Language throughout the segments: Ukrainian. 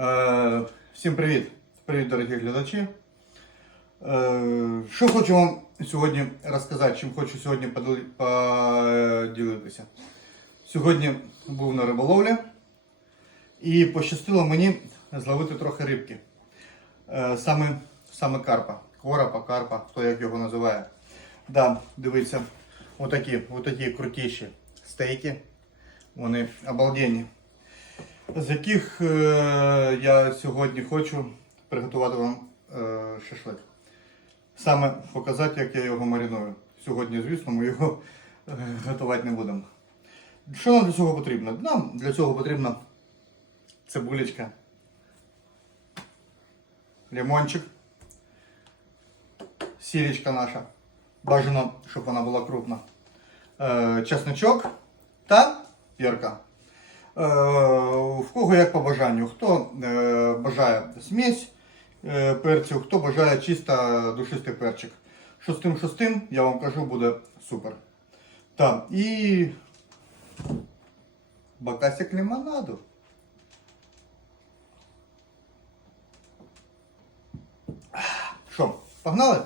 Е, Всім привіт! Привіт, дорогі глядачі. Е, Що хочу вам сьогодні розказати, чим хочу сьогодні поділитися. Сьогодні був на риболовлі і пощастило мені зловити трохи рибки. Е, Саме, саме карпа. Коропа, карпа, хто як його називає. Да, дивіться, отакі, отакі крутіші стейки. Вони обалденні з яких е, я сьогодні хочу приготувати вам е, шашлик. Саме показати, як я його мариную. Сьогодні, звісно, ми його е, готувати не будемо. Що нам для цього потрібно? Нам для цього потрібна цибулечка, лимончик, сірічка наша. Бажано, щоб вона була крупна. Е, чесночок та перка. Е, В кого як по бажанню. Хто е, бажає смесь е, перців, хто бажає чисто душистий перчик. Що з тим, що з тим, я вам кажу, буде супер. Так, і бакасик лимонаду. Що, погнали?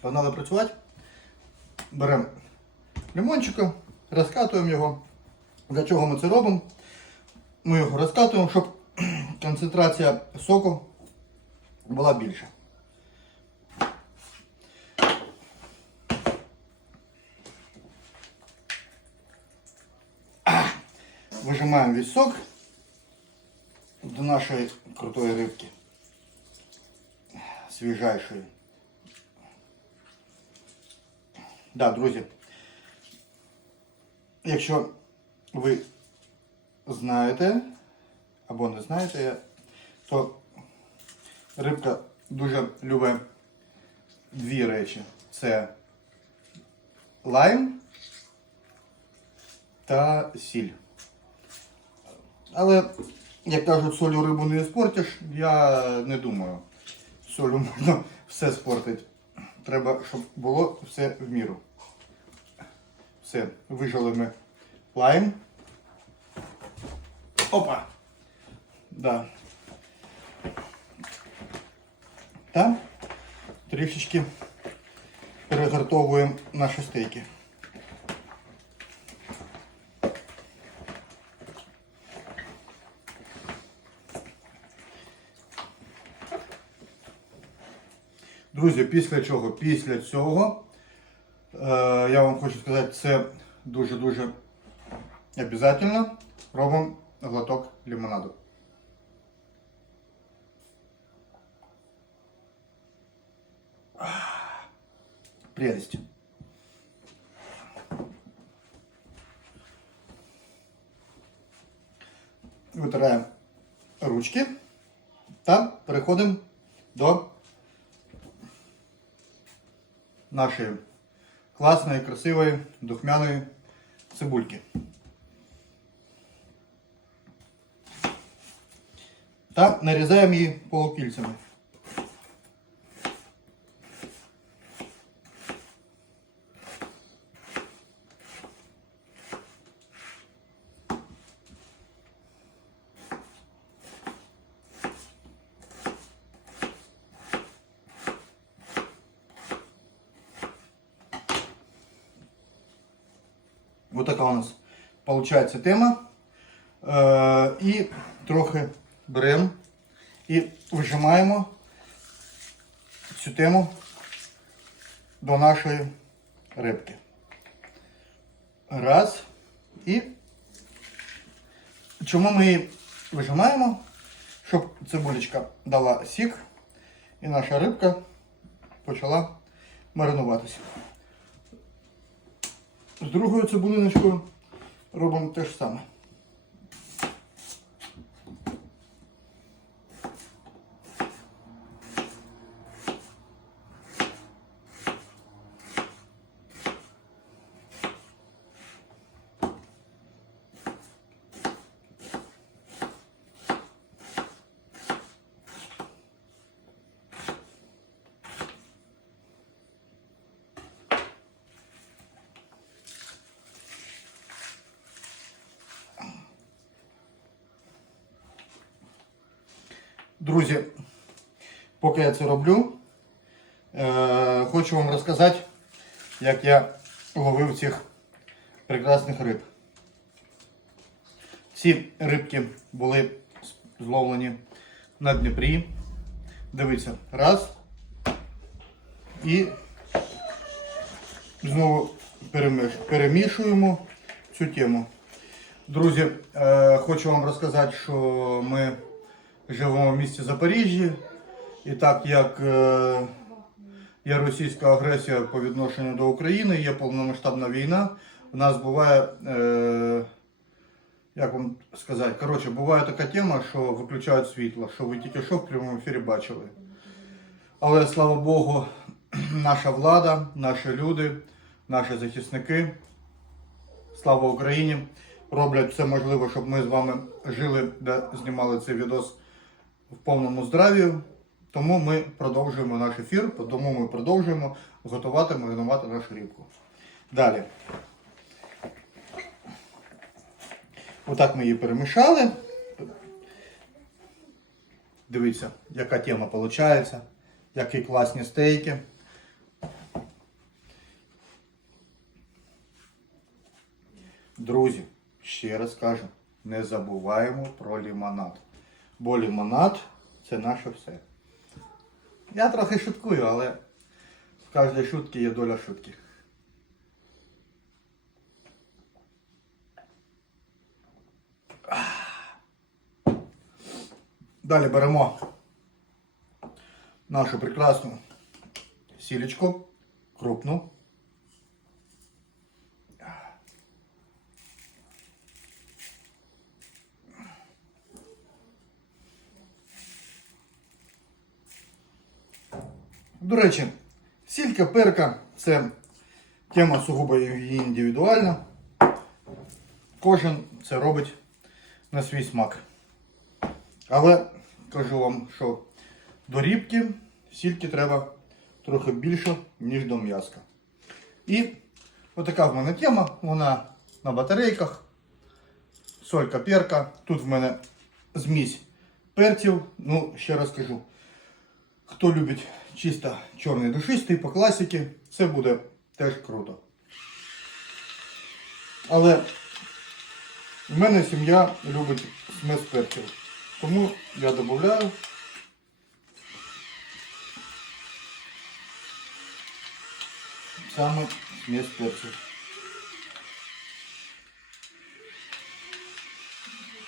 Погнали працювати. Беремо лимончика, розкатуємо його. Для чого ми це робимо? Ми його розкатуємо, щоб концентрація соку була більша. Вижимаємо весь сок до нашої крутої рибки. Свіжайшої. Да, друзі. Якщо ви знаєте або не знаєте, то рибка дуже любить дві речі. Це лайм та сіль. Але, як кажуть, солью рибу не спортиш, я не думаю. Солю можна все спортити. Треба, щоб було все в міру. Все, вижали ми лайм. Опа! Да. Та трішечки перегортовуємо наші стейки. Друзі, після чого? Після цього е, я вам хочу сказати, це дуже-дуже обов'язково робимо глоток лимонаду. Прелесть. Витираємо ручки та переходимо до нашої класної, красивої, духмяної цибульки. Та нарізаємо її полукільцями. Вот така у нас получається тема. Е, і трохи беремо і вижимаємо цю тему до нашої рибки. Раз. І чому ми її вижимаємо? Щоб цибулечка дала сік і наша рибка почала маринуватися. З другою цибулиночкою робимо те ж саме. Друзі, поки я це роблю, е, хочу вам розказати, як я ловив цих прекрасних риб. Ці рибки були зловлені на Дніпрі. Дивіться, раз. І знову перемішуємо цю тему. Друзі, е, хочу вам розказати, що ми живемо в місті Запоріжжі. І так як е, є російська агресія по відношенню до України, є повномасштабна війна, у нас буває, е, як вам сказати, коротше, буває така тема, що виключають світло, що ви тільки що в прямому ефірі бачили. Але слава Богу, наша влада, наші люди, наші захисники, слава Україні, роблять все можливе, щоб ми з вами жили, де знімали цей відос в повному здраві. Тому ми продовжуємо наш ефір, тому ми продовжуємо готувати, маринувати нашу рибку. Далі. Отак ми її перемішали. Дивіться, яка тема виходить, які класні стейки. Друзі, ще раз кажу, не забуваємо про лімонад. Бо лімонад це наше все. Я трохи шуткую, але в кожній шутці є доля шутки. Далі беремо нашу прекрасну сілечку, крупну. До речі, сілька, перка це тема сугубо індивідуальна. Кожен це робить на свій смак. Але кажу вам, що до рібки сільки треба трохи більше, ніж до м'язка. І отака в мене тема, вона на батарейках. Солька перка. Тут в мене змісь перців. Ну, ще раз кажу. Хто любить чисто чорний душистий по класіки, це буде теж круто. Але в мене сім'я любить смесь перців. Тому я додаю. Саме смесь перців.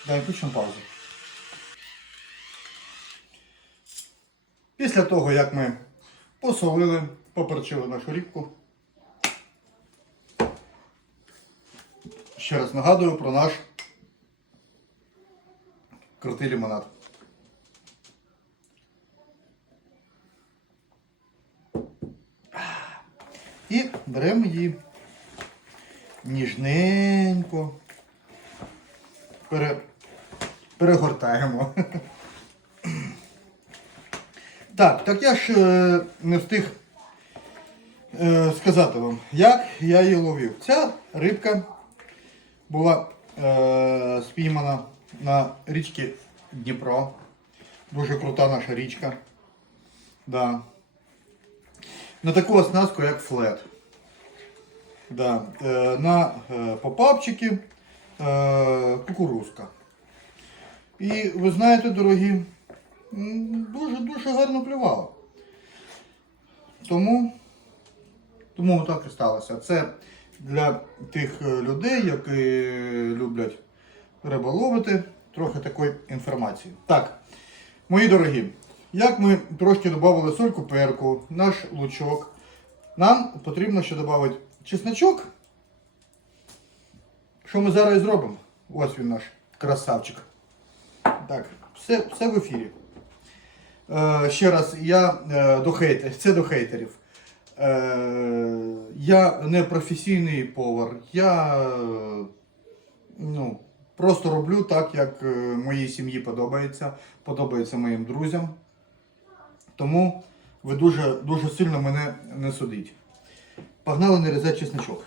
Дай включимо паузу. Після того, як ми посолили, поперчили нашу рібку, ще раз нагадую про наш крутий лимонад. І беремо її ніжненько, пере, перегортаємо. Так, так я ж е, не встиг е, сказати вам, як я її ловив. Ця рибка була е, спіймана на річці Дніпро. Дуже крута наша річка. Да. На таку оснастку, як флет. Да. На попапчики кукурузка. І ви знаєте, дорогі, дуже-дуже гарно клювала. Тому, тому так і сталося. Це для тих е, людей, які люблять риболовити, трохи такої інформації. Так, мої дорогі, як ми трошки додали сольку перку, наш лучок, нам потрібно ще додати чесночок. Що ми зараз зробимо? Ось він наш красавчик. Так, все, все в ефірі. Е, ще раз, я е, до хейтерів, це до хейтерів. Е, я не професійний повар. Я ну, просто роблю так, як моїй сім'ї подобається, подобається моїм друзям. Тому ви дуже, дуже сильно мене не судіть. Погнали нарізати чесночок.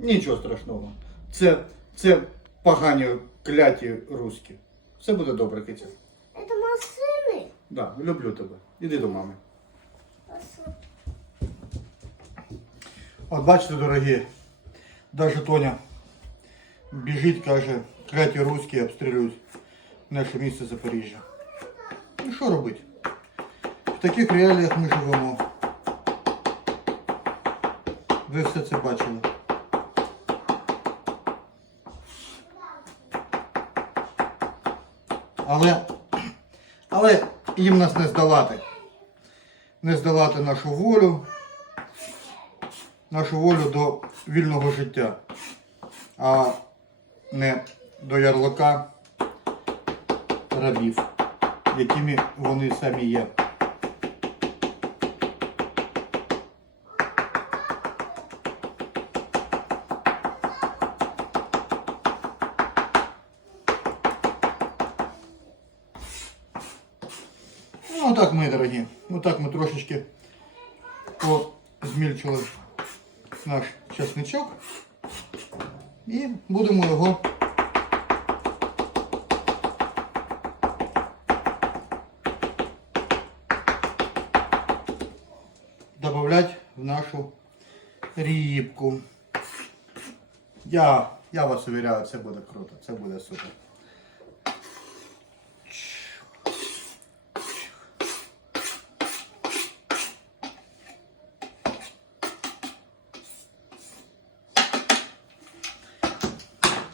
Нічого страшного. Це, це погані кляті руські. Все буде добре, Китя. Это машины. Да, люблю тебе. Іди до мами. От бачите, дорогі, даже Тоня біжить, каже, кляті руські обстрілюють наше місце Запоріжжя. Ну що робити? В таких реаліях ми живемо. Ви все це бачили. Але, але їм нас не здолати. Не здолати нашу волю нашу волю до вільного життя, а не до ярлика рабів, якими вони самі є. Ну, отак, мої дорогі. Отак ми трошечки позмільчили наш чесничок і будемо його додавати в нашу рібку. Я, я вас уверяю, це буде круто, це буде супер.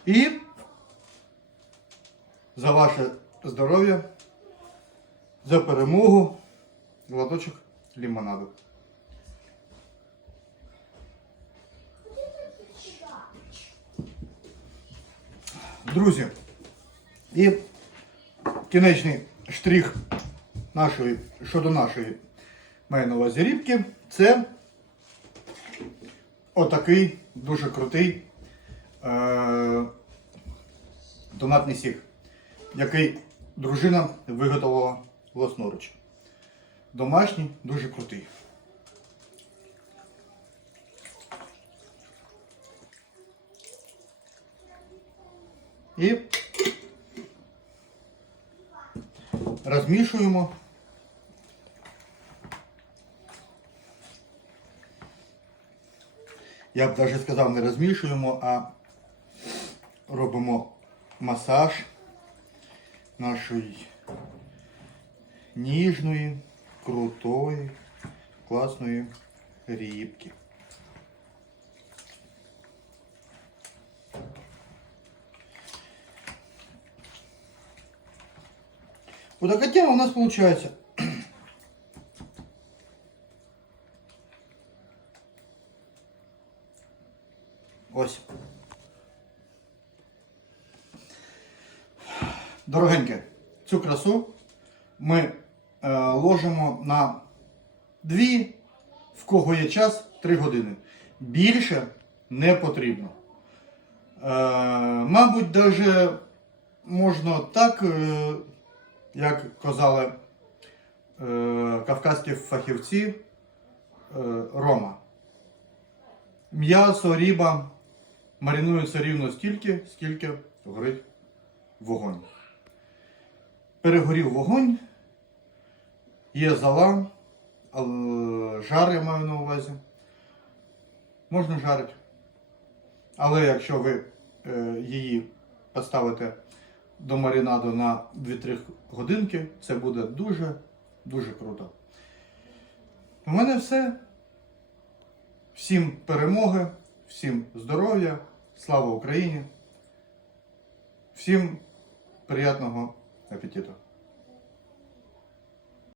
І за ваше здоров'я, за перемогу, глоточок лимонаду. Друзі, і кінечний штрих нашої, щодо нашої маю на це отакий дуже крутий томатний сік, який дружина виготовила власноруч. Домашній, дуже крутий. І розмішуємо. Я б навіть сказав, не розмішуємо, а робимо масаж нашої ніжної, крутої, класної рібки. Вот такая тема у нас получается. Цю ми е, ложимо на 2, в кого є час, 3 години. Більше не потрібно. Е, мабуть, даже можна так, е, як казали кавказькі фахівці, Рома. М'ясо, ріба маринується рівно стільки, скільки горить вогонь. Перегорів вогонь, є зала, жар я маю на увазі. Можна жарити. Але якщо ви е, її поставите до маринаду на 2-3 годинки, це буде дуже-дуже круто. У мене все. Всім перемоги, всім здоров'я, слава Україні, всім приятного апетиту.